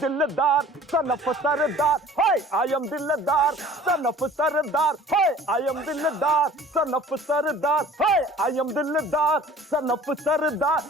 दिलदार son of Sardar, hi I am दिलदार son of Sardar, hi I am दिलदार son of Sardar, hi I am दिलदार son of सरदार।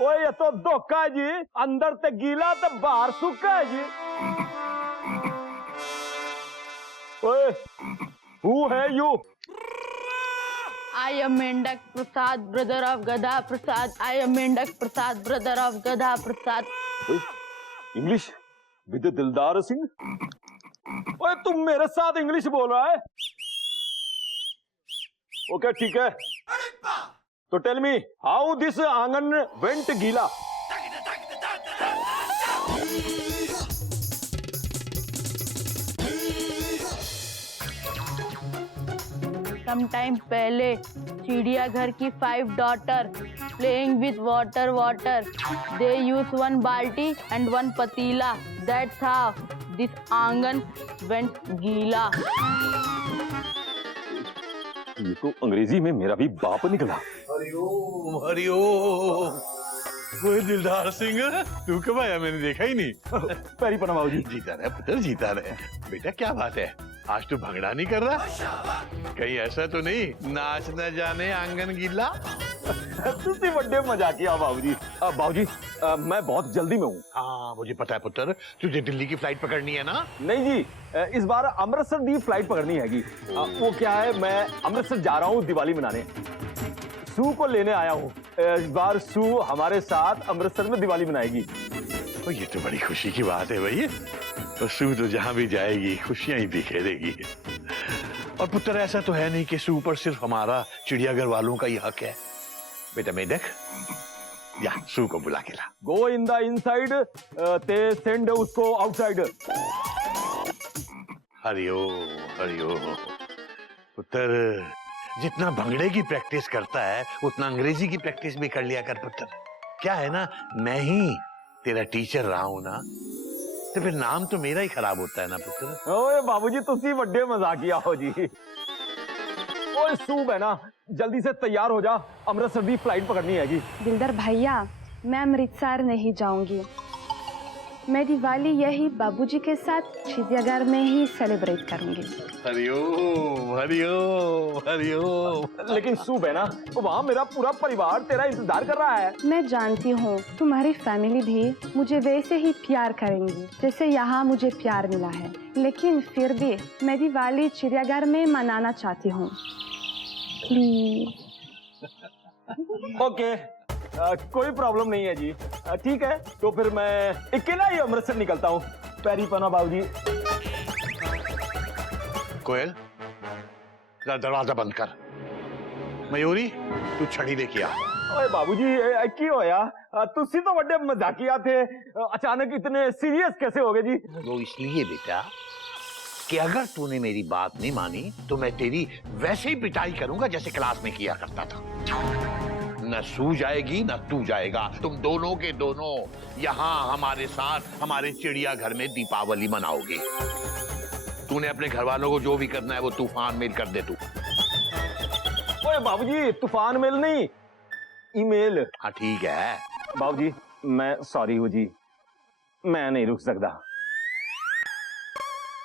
ओए ये तो धोखा है जी, अंदर ते गीला ते बाहर सूखा है जी। ओए हु है you? I am Mendak Prasad, brother of Gada Prasad. I am Mendak Prasad, brother of Gada Prasad. English with दिलदार सिंह? ओए तुम मेरे साथ इंग्लिश बोल रहा है? ओके ठीक है, तो टेल मी हाउ दिस आंगन वेंट गीला। Sometime पहले चिड़ियाघर की 5 daughter playing with water. They use 1 बाल्टी and 1 पतीला. That's how this आंगन went गीला. ये तो अंग्रेजी में मेरा भी बाप निकला। हरिओम हरिओम। वो दिलदार सिंह, तू कब आया? मैंने देखा ही नहीं। पैरी पना बाबू जी। जीता रहे पुत्र, जीता रहे। बेटा क्या बात है, आज तू भंगड़ा नहीं कर रहा? कहीं ऐसा तो नहीं नाच न जाने आंगन गीला? तुसी बड़े मजाकिया बाबूजी। बाबूजी मैं बहुत जल्दी में हूँ। हाँ मुझे पता है पुत्र, तुझे दिल्ली की फ्लाइट पकड़नी है ना? नहीं जी, इस बार अमृतसर दी फ्लाइट पकड़नी हैगी। वो क्या है, मैं अमृतसर जा रहा हूँ दिवाली मनाने। सू को लेने आया हूँ। इस बार सू हमारे साथ अमृतसर में दिवाली मनाएगी। तो ये तो बड़ी खुशी की बात है भाई। तो सू तो जहाँ भी जाएगी खुशियां ही बिखेरेगी। और पुत्र ऐसा तो है नहीं कि सू पर सिर्फ हमारा चिड़ियाघर वालों का ही हक है। बेटा मेढक, या सू को बुला के ला। गो इन द इनसाइड ते सेंड उसको आउटसाइड। हरिओम हरिओम। पुत्र जितना भंगड़े की प्रैक्टिस करता है उतना अंग्रेजी की प्रैक्टिस भी कर लिया कर पुत्र। क्या है ना, मैं ही तेरा टीचर रहा हूं ना, तो फिर नाम तो मेरा ही खराब होता है ना पुत्र। ओए बाबूजी तुसी बड़े मजाकिया हो जी। ओए सूब है ना, जल्दी से तैयार हो जा, अमृतसर दी फ्लाइट पकड़नी हैगी। दिलदार भैया, मैं अमृतसर नहीं जाऊंगी। मैं दिवाली यही बाबूजी के साथ चिड़ियाघर में ही सेलिब्रेट करूंगी। हरिओम हरिओम हरिओम। लेकिन सूब है ना, वहाँ मेरा पूरा परिवार तेरा इंतजार कर रहा है। मैं जानती हूँ तुम्हारी फैमिली भी मुझे वैसे ही प्यार करेंगी जैसे यहाँ मुझे प्यार मिला है, लेकिन फिर भी मैं दिवाली चिड़ियाघर में मनाना चाहती हूँ। ओके, कोई प्रॉब्लम नहीं है जी। ठीक है, तो फिर मैं अकेला ही अमृतसर निकलता हूँ। पैरी पना बाबूजी। कोयल दरवाजा बंद कर। मयूरी तू छड़ी लेके आ। ओए बाबूजी की होया, तुसी तो बड़े मजाकिया थे, अचानक इतने सीरियस कैसे हो गए जी? वो इसलिए बेटा कि अगर तूने मेरी बात नहीं मानी तो मैं तेरी वैसे ही पिटाई करूंगा जैसे क्लास में किया करता था। न सू जाएगी न तू जाएगा, तुम दोनों के दोनों यहाँ हमारे साथ हमारे चिड़ियाघर में दीपावली मनाओगे। तूने अपने घर वालों को जो भी करना है वो तूफान मेल कर दे तू। ओए बाबूजी तूफान मेल नहीं, ईमेल। हाँ ठीक है बाबूजी, मैं सॉरी हूँ जी, मैं नहीं रुक सकता।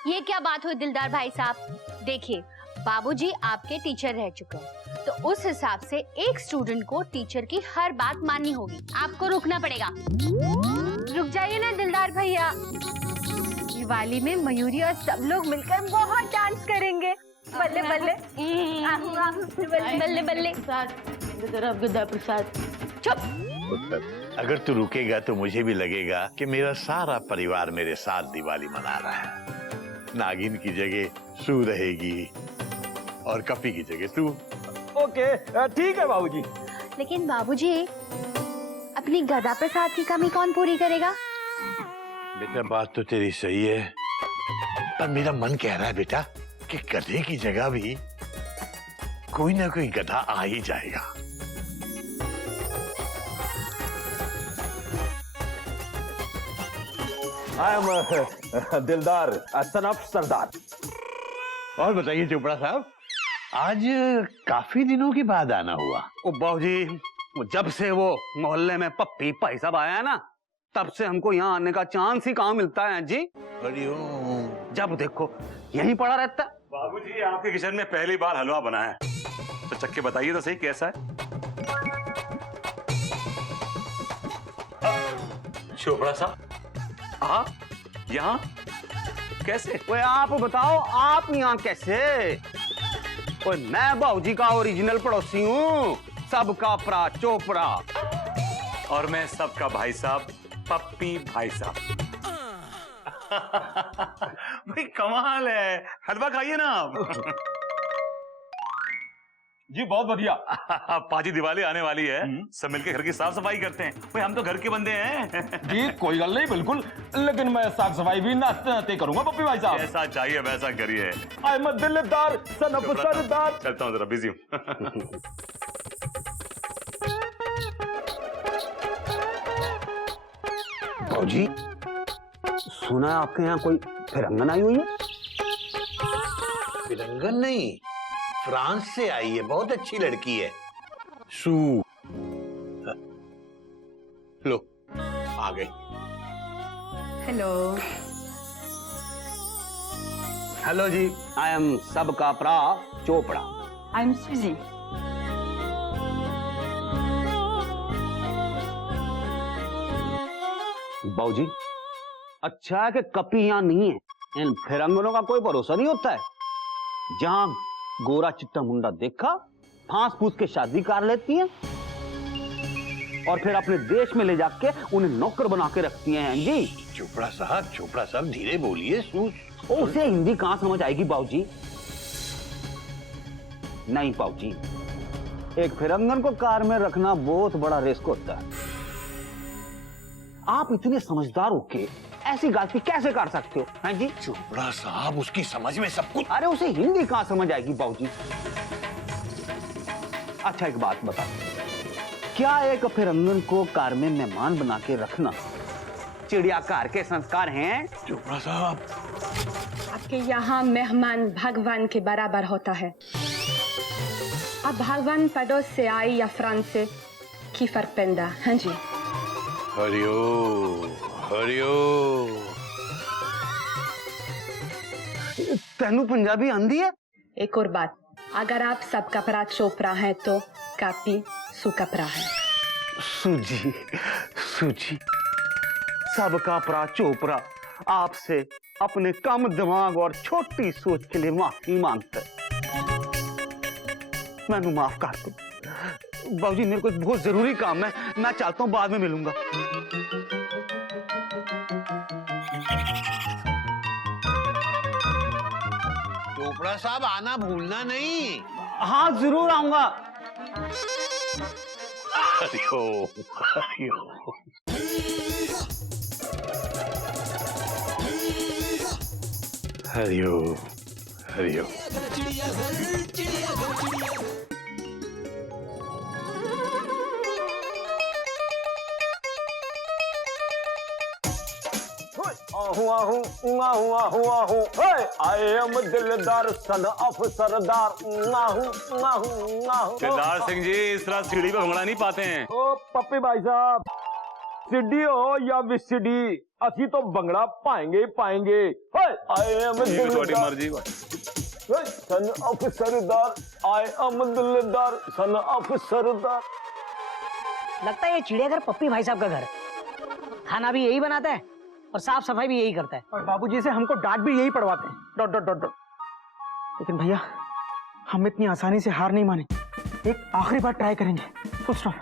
ये क्या बात हुई दिलदार भाई साहब? देखिए बाबूजी आपके टीचर रह चुके हैं, तो उस हिसाब से एक स्टूडेंट को टीचर की हर बात माननी होगी। आपको रुकना पड़ेगा। रुक जाइए ना दिलदार भैया, दिवाली में मयूरी और सब लोग मिलकर बहुत डांस करेंगे। बल्ले बल्ले बल्ले बल्ले। गदा प्रसाद। चुप। अगर तू रुकेगा तो मुझे भी लगेगा कि मेरा सारा परिवार मेरे साथ दिवाली मना रहा है। नागिन की जगह सू रहेगी और कपी की जगह तू। ओके ठीक है बाबूजी। लेकिन बाबूजी अपनी गदा प्रसाद की कमी कौन पूरी करेगा? बेटा बात तो तेरी सही है, पर मेरा मन कह रहा है बेटा कि गधे की जगह भी कोई ना कोई गधा आ ही जाएगा। आई एम दिलदार सन ऑफ सरदार। और बताइए चोपड़ा साहब, आज काफी दिनों के बाद आना हुआ। ओ बाबूजी, जब से वो मोहल्ले में पप्पी भाई साहब आया है ना, तब से हमको यहाँ आने का चांस ही कहाँ मिलता है जी। हरिओम। जब देखो यहीं पड़ा रहता है। बाबूजी, आपके किचन में पहली बार हलवा बना है, तो चख के बताइए तो सही कैसा है। चोपड़ा साहब, आप यहाँ कैसे? ओए आप बताओ, आप यहाँ कैसे? ओए मैं बाबूजी का ओरिजिनल पड़ोसी हूँ, सबका प्रा चोपड़ा। और मैं सबका भाई साहब, पप्पी भाई साहब। भाई कमाल है, हलवा खाइए ना आप। जी बहुत बढ़िया। पाजी दिवाली आने वाली है, सब मिलके घर की साफ सफाई करते हैं। भाई हम तो घर के बंदे हैं। जी कोई गल नहीं, बिल्कुल, लेकिन मैं साफ सफाई भी नाते नाते करूंगा पप्पी भाई साहब। जैसा चाहिए वैसा करिए। आई एम दिलदार सन ऑफ सरदार। चलता हूँ, जरा बिजी हूँ। बाबूजी, सुना है आपके यहाँ कोई फिरंगन आई हुई है? फिरंगन नहीं, फ्रांस से आई है, बहुत अच्छी लड़की है। सू। लो, आ गई। हेलो। हेलो जी, आई एम सबका प्रा चोपड़ा। आई एम सुजी। बाबूजी, अच्छा है कि कपी यहाँ नहीं है। इन फिरंगनों का कोई भरोसा नहीं होता है। जहां गोरा चिट्टा मुंडा देखा, फांस फूस के शादी कर लेती हैं और फिर अपने देश में ले जाके उन्हें नौकर बना के रखती हैं जी। चोपड़ा साहब धीरे बोलिए। उसे हिंदी कहां समझ आएगी बाबूजी? नहीं बाबूजी, एक फिरंगन को कार में रखना बहुत बड़ा रिस्क होता है। आप इतने समझदार होके ऐसी गलती कैसे कर सकते हो? हैं जी? चोपड़ा साहब, उसकी समझ में सब कुछ। अरे उसे हिंदी कहां समझ आएगी बाबूजी? अच्छा एक बात बताओ, क्या एक फिरंगन को कार में मेहमान बना के रखना चिड़ियाघर के संस्कार हैं? चोपड़ा साहब, आपके यहाँ मेहमान भगवान के बराबर होता है। अब भगवान पड़ोस से आई या फ्रांस से, की फर्क पैंदा है जी। हरिओ हरिओ। तेनू पंजाबी आंदी है? एक और बात, अगर आप सब कपड़ा चोपड़ा है तो कापी सु कपड़ा है। सूजी सूजी, सबका प्रा चोपड़ा आपसे अपने कम दिमाग और छोटी सोच के लिए माफी मांगता है। मैंने माफ कर दो बाबूजी, मेरे को एक बहुत जरूरी काम है, मैं चाहता हूँ बाद में मिलूंगा। चोपड़ा साहब, आना भूलना नहीं। हाँ जरूर आऊंगा। हरिओ हरिओ। हरिओ हरिओ। आई एम दिलदार सन ऑफ सरदार। दिलदार सिंह जी, इस तरह सीढ़ी पे भंगड़ा नहीं पाते हैं। ओ पप्पी भाई साहब, सीढ़ी हो या विसीडी, असी तो भंगड़ा पाएंगे ही पाएंगे। आई एम दिलदार मर्जी। सन ऑफ सरदार, आई एम दिलदार सन ऑफ सरदार। लगता है ये चिड़ियाघर पप्पी भाई साहब का घर है। खाना भी यही बनाता है और साफ सफाई भी यही करता है, और बाबूजी से हमको डांट भी यही पड़वाते हैं। Dot dot dot dot. लेकिन भैया, हम इतनी आसानी से हार नहीं माने, एक आखिरी बार ट्राई करेंगे। Full stop.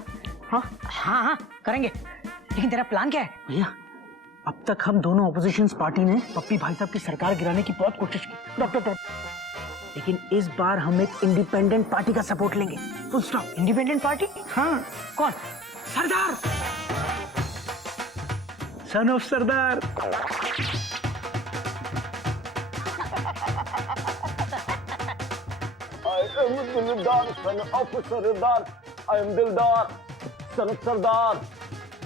हाँ हाँ हाँ करेंगे, लेकिन तेरा प्लान क्या है? भैया, अब तक हम दोनों ऑपोजिशन पार्टी ने पप्पी भाई साहब की सरकार गिराने की बहुत कोशिश की। Dot dot dot. लेकिन इस बार हम एक इंडिपेंडेंट पार्टी का सपोर्ट लेंगे। Full stop. Independent party? हाँ। कौन? सरदार, सन ऑफ सरदार। आई एम दिलदार son of Sardar, I am दिलदार son of Sardar,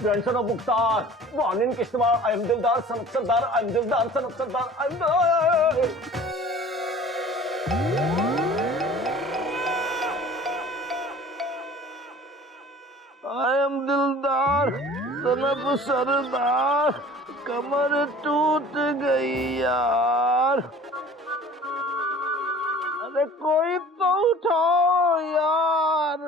grandson of Mukhtar, born in Kishtwar. I am दिलदार son of Sardar, I am दिलदार son of Sardar, I am दिलदार सन सनब सरदार, कमर टूट गई यार। अरे कोई तो उठाओ यार।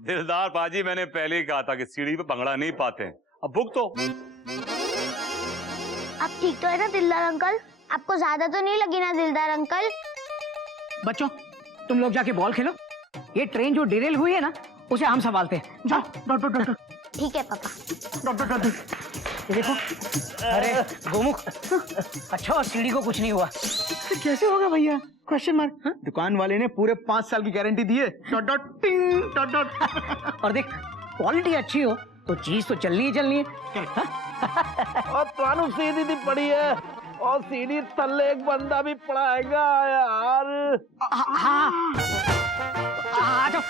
दिलदार पाजी, मैंने पहले ही कहा था कि सीढ़ी पे भंगड़ा नहीं पाते हैं। अब भुग तो। आप ठीक तो है ना दिलदार अंकल? आपको ज्यादा तो नहीं लगी ना दिलदार अंकल? बच्चों, तुम लोग जाके बॉल खेलो। ये ट्रेन जो डिरेल हुई है ना, उसे हम संभालते हैं। जाओ। डॉट। ठीक है पापा। डॉट। ये देखो। अरे गोमुख, अच्छा और सीढ़ी को कुछ नहीं हुआ। कैसे होगा भैया? Question mark. दुकान वाले ने पूरे 5 साल की गारंटी दी है। डॉट टिंग डॉट। और देख, क्वालिटी अच्छी हो तो चीज तो चलनी ही चलनी है। और तानु सीढ़ी दी पड़ी है, और सीढ़ी थल्ले एक बंदा भी पड़ाएगा यार। हाँ, आ जाओ।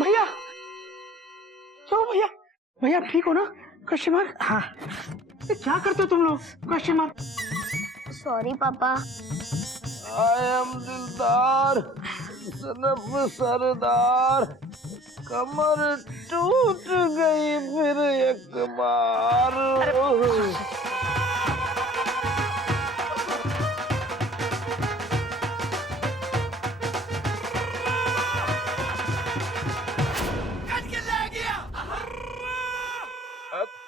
भैया, क्यों भैया? भैया ठीक हो ना? Question mark. हाँ। ये क्या करते हो तुम लोग? Question mark. सॉरी पापा। आई एम दिलदार, सनब सरदार, कमर टूट गई फिर एक बार।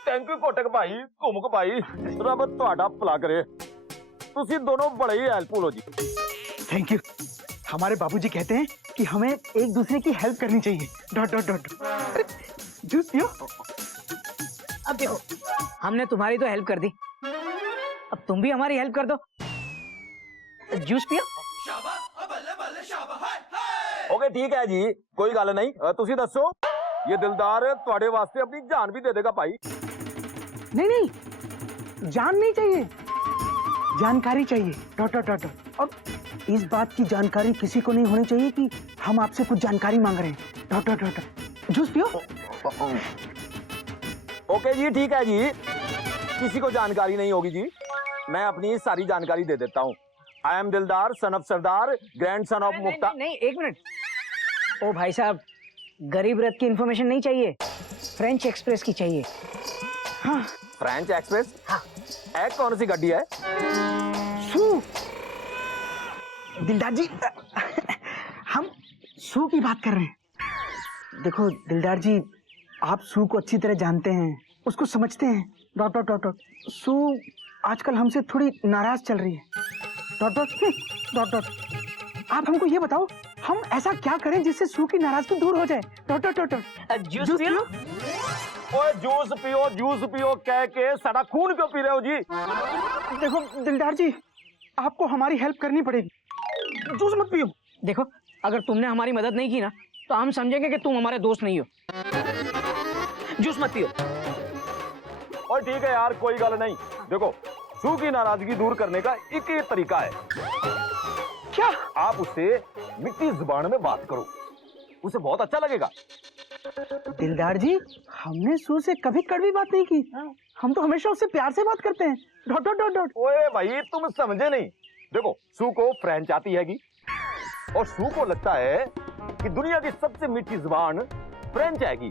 थैंक यू कोटक भाई, घुमक भाई, रब ਤੁਹਾਡਾ ਭਲਾ करे। तुसी दोनों बड़े ही हेल्पफुल हो जी। Thank you. हमारे बाबूजी कहते हैं कि हमें एक दूसरे की हेल्प करनी चाहिए। डॉट। अरे जूस पियो। अब देखो, हमने तुम्हारी तो हेल्प कर दी, अब तुम भी हमारी हेल्प कर दो। जूस पियो। ओके ठीक है जी, कोई गल नहीं। तुसी दसो, ये दिलदार ਤੁਹਾਡੇ वास्ते अपनी जान भी दे देगा भाई। नहीं, जान नहीं चाहिए, जानकारी चाहिए। डॉट। और इस बात की जानकारी किसी को नहीं होनी चाहिए कि हम आपसे कुछ जानकारी मांग रहे हैं। डॉट। जूस पियो। ओके जी ठीक है जी, किसी को जानकारी नहीं होगी जी। मैं अपनी सारी जानकारी दे देता हूँ। आई एम दिलदार, सन ऑफ सरदार, ग्रैंड सन ऑफ मुक्ता। नहीं, एक मिनट। ओ भाई साहब, गरीब रथ की इंफॉर्मेशन नहीं चाहिए, फ्रेंच एक्सप्रेस की चाहिए। हाँ। French express? हाँ। एक कौन सी गाड़ी है? सू। दिलदार जी, हम सू की बात कर रहे हैं। देखो दिलदार जी, आप सू को अच्छी तरह जानते हैं, उसको समझते हैं। डॉट। सू आजकल हमसे थोड़ी नाराज चल रही है। डॉट। आप हमको ये बताओ, हम ऐसा क्या करें जिससे सू की नाराजगी दूर हो जाए? डॉट। जूस पियो। ओए जूस पियो कह के सारा खून क्यों पी रहे हो जी? देखो दिलदार जी, आपको हमारी हेल्प करनी पड़ेगी। जूस मत पियो। देखो, अगर तुमने हमारी मदद नहीं की ना, तो हम समझेंगे कि तुम हमारे दोस्त नहीं हो। जूस मत पियो। और ठीक है यार, कोई गल नहीं। देखो, सू की नाराजगी दूर करने का एक ही तरीका है। क्या? आप उससे मिट्टी जुबान में बात करो, उसे बहुत अच्छा लगेगा। दिलदार जी, हमने सू से कभी कड़वी बात नहीं की, हम तो हमेशा उससे प्यार से बात करते हैं। डॉट। ओए भाई, तुम समझे नहीं। देखो, सू को फ्रेंच आती हैगी, और सू को लगता है कि दुनिया की सबसे मीठी जुबान फ्रेंच हैगी।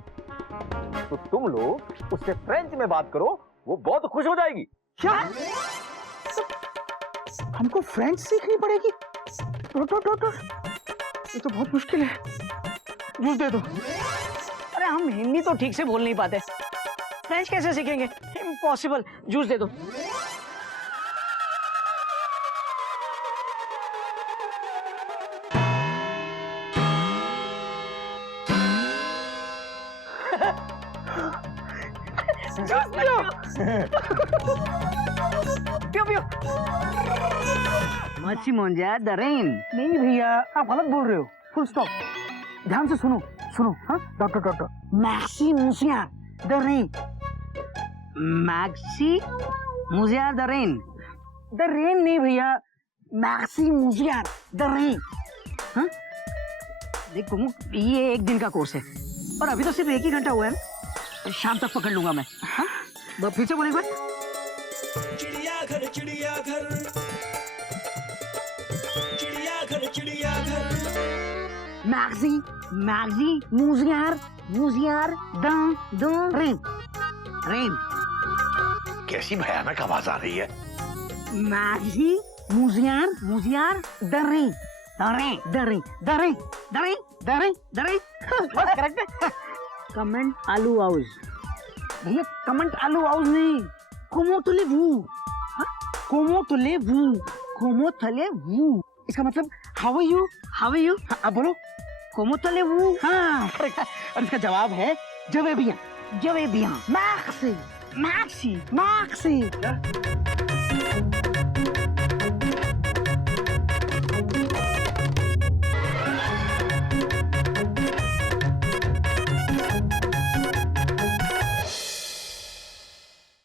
तो तुम लोग उससे फ्रेंच में बात करो, वो बहुत खुश हो जाएगी। क्या? हमको फ्रेंच सीखनी पड़ेगी? डॉट। ये तो बहुत मुश्किल है। जूस दे दो। अरे हम हिंदी तो ठीक से बोल नहीं पाते, फ्रेंच कैसे सीखेंगे? इम्पॉसिबल। जूस दे दो। पियो। मच्छी मोंजा द रेन। नहीं भैया, आप गलत बोल रहे हो। Full stop. ध्यान से सुनो। हाँ। डॉट। मैक्सी मूसिया द रेन। मैक्सी मुजिया द रेन। द रेन नहीं भैया, मैक्सी मूसिया द रेन। हाँ? देख कुमु, ये 1 दिन का कोर्स है और अभी तो सिर्फ 1 ही घंटा हुआ है ना, शाम तक पकड़ लूंगा मैं। हाँ, फिर से बोले एक बार। चिड़ियाघर चिड़ियाघर चिड़ियाघर चिड़ियाघर। मैगजी मैगजी मूजियार मूजियार दम दम रेन रेन। कैसी भयानक आवाज आ रही है। मैगजी मूजियार मूजियार दरे दरे दरे दरे दरे दरे दरे। बस करेक्ट है। कमेंट आलू हाउस भैया, कमेंट आलू हाउस नहीं, कोमोतुले वू। हाँ, कोमोतुले वू, कोमोतुले वू। इसका मतलब how are you, how are you. अब बोलो कोमोतुले वू। हाँ करेक्ट है। और इसका जवाब है जवेबियां जवेबियां। मैक्सी मैक्सी मैक्सी।